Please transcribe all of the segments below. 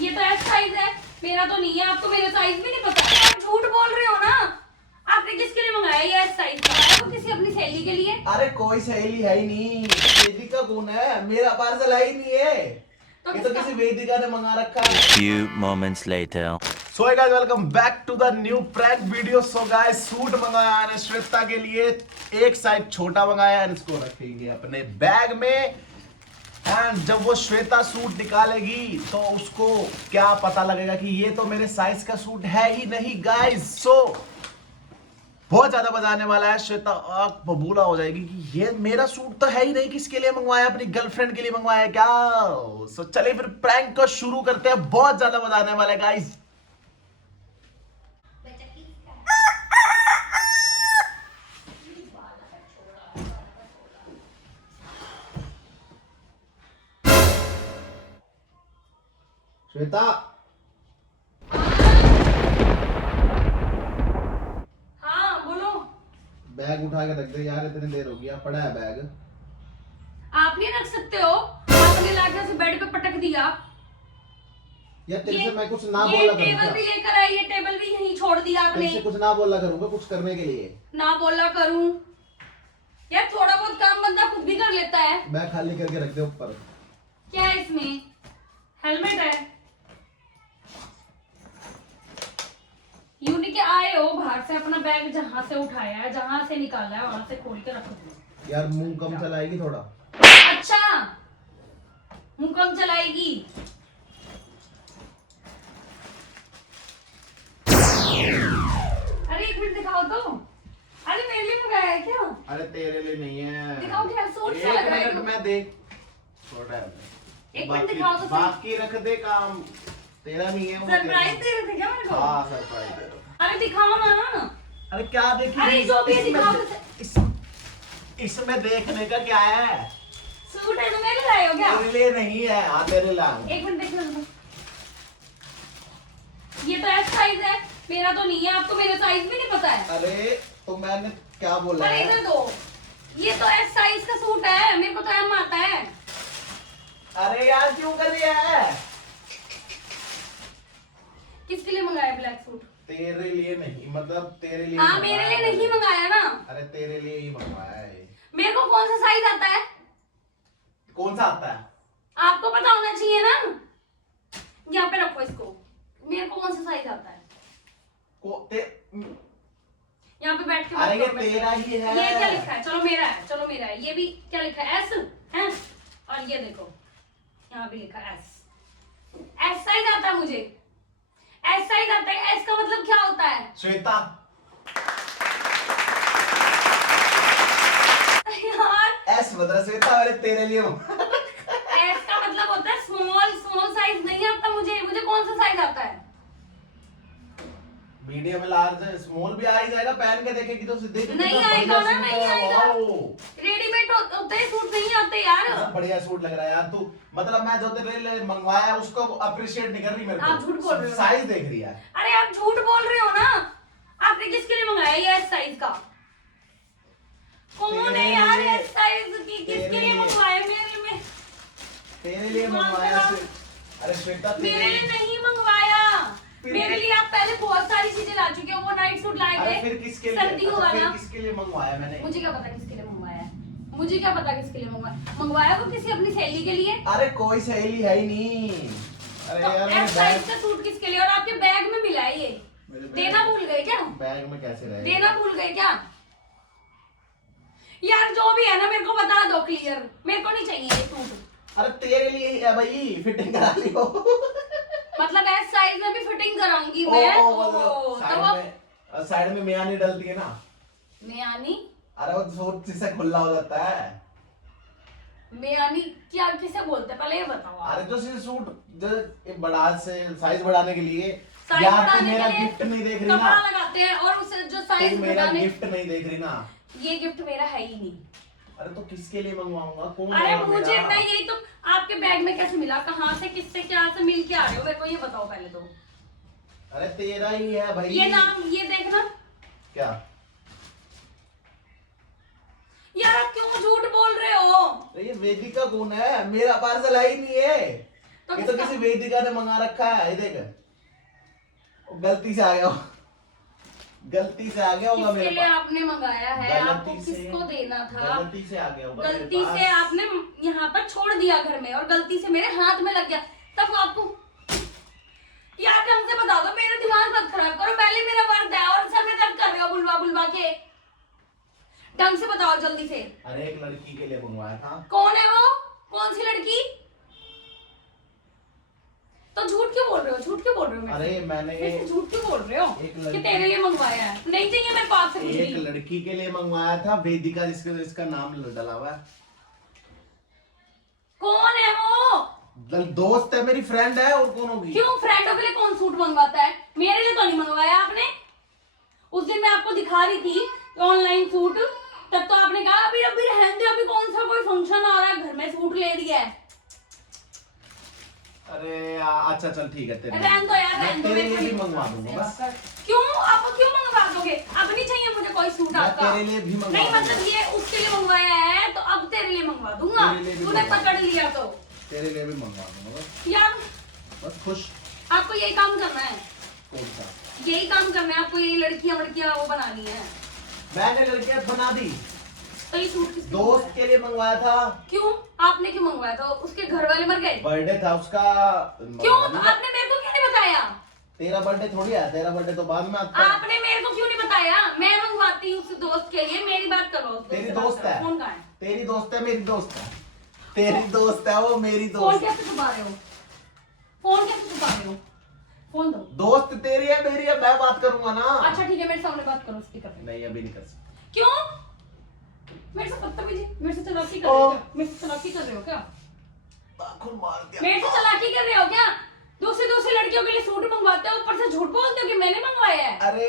ये तो S size है, मेरा तो नहीं है। आपको मेरा साइज भी नहीं पता है, आप झूठ बोल रहे हो ना। आपने किसके लिए मंगाया ये एस साइज का? तो किसी अपनी सहेली के लिए। अरे कोई सहेली है ही नहीं, वेदिका कौन है? मेरा पार्सल है ही नहीं है, तो ये तो किसका? किसी वेदिका ने मंगा रखा है। Few moments later. So hey guys, welcome back to the new prank video. So guys, suit मंगाया है श्वेता के लिए, एक साइज छोटा मंगाया है, इसको रखेंगे अपने बैग में। एंड जब वो श्वेता सूट निकालेगी तो उसको क्या पता लगेगा कि ये तो मेरे साइज का सूट है ही नहीं गाइस। सो बहुत ज्यादा बजाने वाला है, श्वेता आग बबूला हो जाएगी कि ये मेरा सूट तो है ही नहीं, किसके लिए मंगवाया? अपनी गर्लफ्रेंड के लिए मंगवाया क्या? सो चलिए फिर प्रैंक को शुरू करते हैं। बहुत ज्यादा बजाने वाला है गाइस। श्वेता, हाँ बोलो। बैग उठा के रख दे यार, इतनी देर हो गई, पड़ा है बैग। आप नहीं रख सकते हो, आपने लाके उसे बेड पे पटक दिया। यार तेरे से मैं कुछ ना ये बोला टेबल करूंगा, भी लेकर आई, ये टेबल भी यहीं छोड़ दिया तेरे से आपने। कुछ ना बोला करूंगा कुछ करने के लिए। ना बोला करूं यार, थोड़ा बहुत काम बंदा खुद भी कर लेता है। बैग खाली करके रख दे ऊपर। क्या है इसमें? हेलमेट है। यूनी के आए हो बाहर से, अपना बैग जहां से उठाया है, जहां से निकाला है वहां से खोल के रख दो। यार मुंह कम चलाएगी थोड़ा। अच्छा, मुंह कम चलाएगी। अरे एक मिनट दिखाओ तो। अरे मेरे लिए मंगाया है क्या? अरे तेरे लिए नहीं है। दिखाओ क्या सूट सा एक लग रहा है। मिनट मैं देख, छोटा है। एक मिनट दिखाओ तो सही। बाकी रख दे, काम तेरा नहीं है वो। सरप्राइज दे रहे थे क्या मेरे को? हाँ सरप्राइज दे रहा। अरे दिखाओ ना। अरे क्या देखी? अरे जो भी है दिखाओ तो सही। इसमें देखने का क्या है? सूट है तो मेरे लाए हो क्या? तेरे लिए नहीं है, हाँ तेरे लिए। एक मिनट देखना दो। ये तो एस साइज है, मेरा तो नहीं है। आपको मेरा साइज भी नहीं पता है। अरे तो मैंने क्या बोला अरे है? इधर दो, ये तो एस साइज का सूट है, मेरे को तो एम आता है। अरे यार क्यों कर दिया है? किसके लिए मंगाया ब्लैक सूट? तेरे लिए नहीं, मतलब तेरे लिए हाँ मेरे लिए नहीं मंगाया ना। अरे तेरे लिए ही मंगवाया है। मेरे को कौन सा साइज आता है? कौन सा आता है? आपको पता होना चाहिए ना। यहाँ पे रखो इसको। मेरे को कौन सा साइज आता है? यहाँ पे बैठ के बात अरे ये करो मेरे से। तेरा ही है। ये क्या लिखा है? चलो मेरा है, चलो मेरा है। ये भी क्या लिखा है? एस है। और ये देखो यहाँ भी लिखा है एस। एस साइज आता है मुझे, एस साइज आता है। एस का मतलब क्या होता है? श्वेता, यार एस मतलब श्वेता, अरे तेरे लिए एस का मतलब होता है स्मॉल। स्मॉल साइज नहीं आता मुझे। मुझे कौन सा साइज आता है? मीडियम, लार्ज, स्मॉल भी आ ही जाएगा। पहन के देखेगी तो देख नहीं आएगा ना, नहीं आएगा। रेडीमेड होते हैं सूट, नहीं आते यार। बढ़िया सूट लग रहा है यार तू। मतलब मैं जो तेरे लिए मंगवाया उसको अप्रिशिएट नहीं कर रही मेरे को। आप झूठ बोल रहे हो। साइज देख रही है। अरे आप झूठ बोल रहे हो ना। आपने किसके लिए मंगाया ये एस साइज का? कौन है यार एस साइज की? किसके लिए मंगवाया? मेरे में तेरे लिए मंगवाया। अरे श्वेता मेरे लिए नहीं मंगवाया। मेरे लिए आप पहले बहुत सारी चीजें ला चुके हो। वो नाइट सूट लाए अरे थे, फिर किसके लिए? सर्दी होगा फिर ना। किसके लिए मंगवाया मैंने? मुझे क्या पता किसके लिए मंगवाया है? मुझे क्या पता किसके लिए मंगवाया? मंगवाया वो किसी अपनी सहेली के लिए। अरे कोई सहेली है ही नहीं। अरे तो यार एस साइज का सूट किसके लिए? और आपके बैग में मिला है ये। देना भूल गए क्या? बैग में कैसे रहेगा? देना भूल गए क्या? यार जो भी है ना, मेरे को बता दो क्लियर। मेरे को नहीं चाहिए ये सूट। अरे तेरे लिए ही है भाई, फिटिंग करा लियो। मतलब एस साइज में भी फिटिंग कराऊंगी ओ, मैं। ओ, तो मतलब साइड में मियाँ नहीं डलती है ना। मैं आनी, अरे वो सूट से खुला हो जाता है। मैं आनी क्या किसे बोलते हैं पहले ये बताओ आप। अरे तो सूट जो बढ़ा से साइज बढ़ाने के लिए। साइज यार तू बढ़ाने मेरा के लिए गिफ्ट नहीं देख रही कपड़ा ना। लगाते हैं और उसे जो तू साइज मेरा बढ़ाने। गिफ्ट नहीं देख रही ना। ये गिफ्ट मेरा है ही नहीं। अरे तो किसके लिए मंगवाऊंगा? कौन अरे होगा मुझे मेरा? मैं यही तो। आपके बैग में कैसे मिला? कहाँ से, किससे, क्या से मिल के आ रहे हो? मेरे को ये बताओ पहले तो। अरे तेरा ही है भाई। ये नाम ये देखना। क्या? यार आप क्यों झूठ बोल रहे हो? अरे ये वेदिका कौन है? मेरा पार्सल है ही नहीं है। तो ये तो किसी वेदिका ने मंगा रखा है, ये देख वो गलती से आ गया, गलती से आ गया होगा किसके मेरे लिए पास, आपने मंगाया है? आपको गलती से, किसको देना था? गलती से आ गया होगा मेरे गलती पास। से आपने यहाँ पर छोड़ दिया घर में और गलती से मेरे हाथ में लग गया, तब आपको यार ढंग से बता दो, मेरा दिमाग मत खराब करो। पहले मेरा वर्द है और सर में दर्द कर रहे हो बुलवा बुलवा के। ढंग से बताओ जल्दी से। अरे एक लड़की के लिए मंगवाया था। कौन है वो? कौन सी लड़की? तो झूठ क्यों बोल रहे हो? झूठ क्यों बोल रहे हो? अरे मैंने झूठ क्यों बोल रहे हो कि तेरे लिए मंगवाया है? नहीं चाहिए मेरे पास से कुछ एक भी। लड़की के लिए मंगवाया था, वेदिका जिसका नाम डला हुआ है। कौन है वो? दोस्त है, मेरी फ्रेंड है, और कौन होगी? क्यों? फ्रेंडों के लिए कौन सूट मंगवाता है? मेरे लिए तो नहीं मंगवाया आपने। उस दिन मैं आपको दिखा रही थी ऑनलाइन सूट, तब तो आपने कहा अभी अभी रहने दे, अभी कौन सा कोई फंक्शन आ रहा है, घर में सूट ले लिया है। अरे अच्छा चल ठीक है, तेरे रहने दो यार, रहने दो। तेरे मेरे लिए भी को मंगवा दूंगा बस। क्यों? आप क्यों मंगवा दोगे? अब नहीं चाहिए मुझे कोई सूट मैं आपका। तेरे लिए भी मंगवा नहीं दूंगा। मतलब ये उसके लिए मंगवाया है तो अब तेरे लिए मंगवा दूंगा। तेरे लिए भी तूने मंगवा पकड़ लिया तो तेरे लिए भी मंगवा दूंगा बस। यार बस खुश। आपको यही काम करना है, कौन सा? यही काम करना है आपको, ये लड़कियां वड़कियां वो बनानी है। मैंने लड़कियां बना दी। तो ये सूट किसके दोस्त लिए? के लिए मंगवाया था। क्यों? आपने क्यों मंगवाया था? उसके घर वाले मर गए? बर्थडे था उसका। क्यों? तो आपने मेरे को क्यों नहीं बताया? तेरा बर्थडे थोड़ी है, तेरा बर्थडे तो बाद में आता है। आपने मेरे को क्यों नहीं बताया? मैं मंगवाती हूँ उस दोस्त के लिए। मेरी बात करो उस तेरी से बात दोस्त करो। है। फोन कहाँ है? तेरी दोस्त है, मेरी दोस्त है। तेरी दोस्त है वो, मेरी फोन दोस्त। कैसे छुपा रहे हो? फोन कैसे छुपा रहे हो? फोन दो। दोस्त तेरी है, मेरी है, मैं बात करूंगा ना। अच्छा ठीक है, मेरे सामने बात करो स्पीकर पे। नहीं अभी नहीं कर सकता। क्यों? मेरे से बदतमीजी, मेरे से चालाकी कर रहे हो क्या? मेरे से चालाकी कर रहे हो क्या? आंखों मार दिया। मेरे से चालाकी कर रहे हो क्या? दूसरी दूसरी लड़कियों के लिए सूट मंगवाते हो, ऊपर से झूठ बोलते हो कि मैंने मंगवाया है। अरे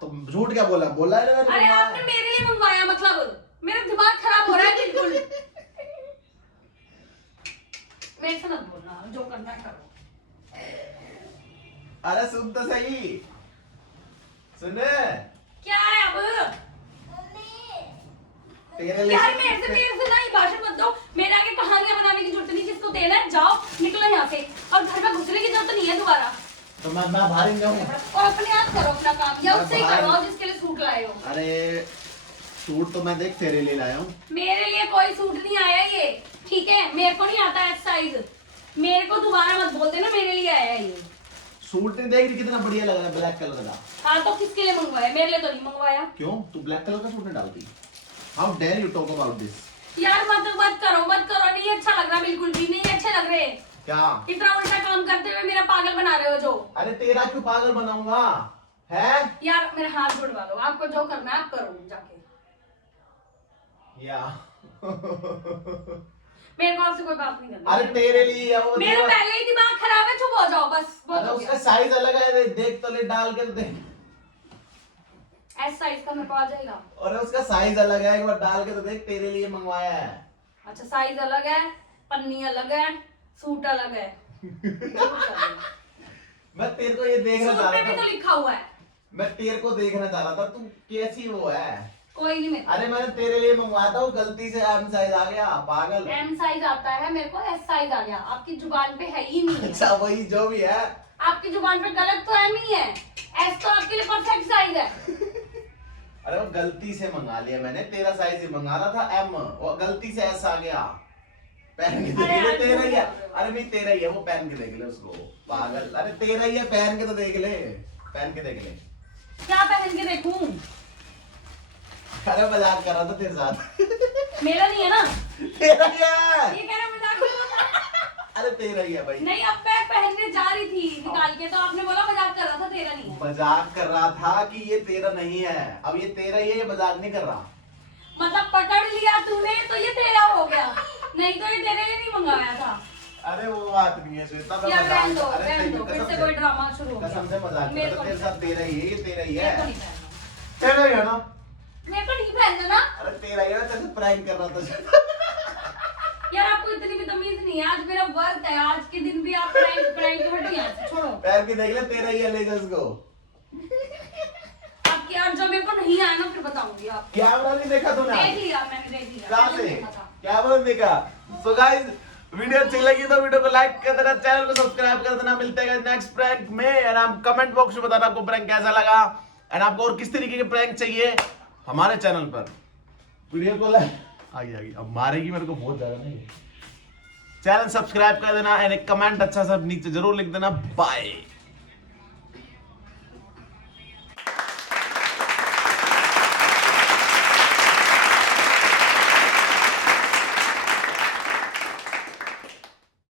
तुम झूठ क्या बोला? बोला है ना मैंने अरे मंगवाया। आपने मेरे लिए मंगवाया मतलब मेरा दिमाग खराब हो रहा है बिल्कुल। मेरे से मत बोलना, जो करना है करो। अरे सुन तो सही, सुन। क्या है अब? तेरे लिए यार मेरे से ना ये भाषण मत दो। मेरे आगे कहानियां बनाने की जरूरत नहीं, जिसको देना है जाओ निकलो यहाँ से, और घर में घुसने की जरूरत नहीं है दोबारा। तो मैं बाहर ही जाऊँ। और अपने आप करो अपना काम, या उससे ही करो जिसके लिए सूट लाए हो। अरे सूट तो मैं देख तेरे लिए लाया हूँ। मेरे लिए कोई सूट नहीं आया ये, ठीक है? मेरे को नहीं आता है साइज, मेरे को दोबारा मत बोल देना मेरे लिए आया है ये। सूट नहीं देख रही कितना बढ़िया लग रहा है, ब्लैक कलर का। हाँ तो किसके लिए मंगवाया? मेरे लिए तो नहीं मंगवाया। क्यों? तू ब्लैक कलर का सूट नहीं डालती? How dare you talk about this? यार मत मत करो, नहीं अच्छा लग रहा, बिल्कुल भी नहीं अच्छे लग रहे। क्या? इतना उल्टा काम करते हुए मेरा पागल बना रहे हो जो। अरे तेरा क्यों पागल बनाऊंगा है? यार मेरा हाथ जुड़वा दो, आपको जो करना है आप करो जाके। या मेरे को आपसे कोई बात नहीं करनी। अरे तेरे लिए है वो। मेरा पहले ही दिमाग खराब है, चुप हो जाओ बस। बहुत अरे हो उसका गया। साइज अलग है, देख तो ले, डाल के देख। एस साइज का मेरे को आ जाएगा। और उसका साइज अलग है, एक बार डाल के तो देख, तेरे लिए मंगवाया है। अच्छा साइज अलग है, पन्नी अलग है, सूट अलग है। मैं तेरे को ये देखना सूट चाह पे भी रहा तो था, लिखा हुआ है। मैं तेरे को देखना चाह रहा था तू कैसी वो है। कोई नहीं मेरे अरे मैंने तेरे लिए मंगवाया था, वो गलती से एम साइज आ गया, पागल। एम साइज आता है, मेरे को एस साइज आ गया। आपकी जुबान पे है ही नहीं है। अच्छा वही जो भी है। आपकी जुबान पे गलत तो एम ही है, एस तो आपके लिए परफेक्ट साइज है। अरे वो गलती से मंगा लिया मैंने, तेरा साइज ही मंगा रहा था एम, वो गलती से एस आ गया। पहन के देख अरे ले, यार, तेरा ही है। झूठ बोल रहे हो। अरे नहीं तेरा ही है, वो पहन के देख ले उसको, पागल। अरे तेरा ही है, पहन के तो देख ले, पहन के देख ले। क्या पहन के देखूं? अरे मजाक कर रहा था तेरे साथ। मेरा नहीं है ना तेरा ही है। ये कह रहा मजाक नहीं होता। अरे तेरा ही है भाई। नहीं अब मैं पहनने जा रही थी निकाल के, तो आपने बोला मजाक कर रहा था, तेरा नहीं है। मजाक कर रहा था कि ये तेरा नहीं है, अब ये तेरा ही है, ये मजाक नहीं कर रहा। मतलब पकड़ लिया तूने तो ये तेरा हो गया, नहीं तो ये तेरे लिए नहीं मंगाया था। अरे वो बात नहीं है श्वेता, मैं यार रहने मजाक। दो, अरे रहने दो, तेरी फिर कसम से कोई ड्रामा शुरू हो गया। कसम से मजाक कर मेरे रहा को था, तेरे नहीं साथ तेरा ही है, ये तेरा ही मेरे है। को नहीं पहनना। तेरा ही है ना? मेरे को नहीं पहनना ना। अरे तेरा ही है, मैं तेरे प्रैंक कर रहा था। यार आपको इतनी भी तमीज नहीं है, आज मेरा वर्क है, आज के दिन भी आप प्रैंक हटो यहाँ से, छोड़ो। पैर की देख ले, तेरा ही है, ले जा उसको। आपकी यार जो मेरे को नहीं आया ना फिर बताऊंगी आप। कैमरा नहीं देखा तूने? देख लिया मैंने, देख लिया। कहाँ मैंने से? देखा था। कैमरा नहीं देखा? So guys, वीडियो अच्छी लगी तो वीडियो को लाइक कर देना, चैनल को सब्सक्राइब कर देना। मिलते हैं नेक्स्ट प्रैंक में। एंड आप कमेंट बॉक्स में बताना आपको प्रैंक कैसा लगा एंड आपको और किस तरीके के प्रैंक चाहिए हमारे चैनल पर। वीडियो को लाइक आगे अब मारेगी मेरे को बहुत ज्यादा नहीं। चैनल सब्सक्राइब कर देना एंड एक कमेंट अच्छा सा नीचे जरूर लिख देना। बाय।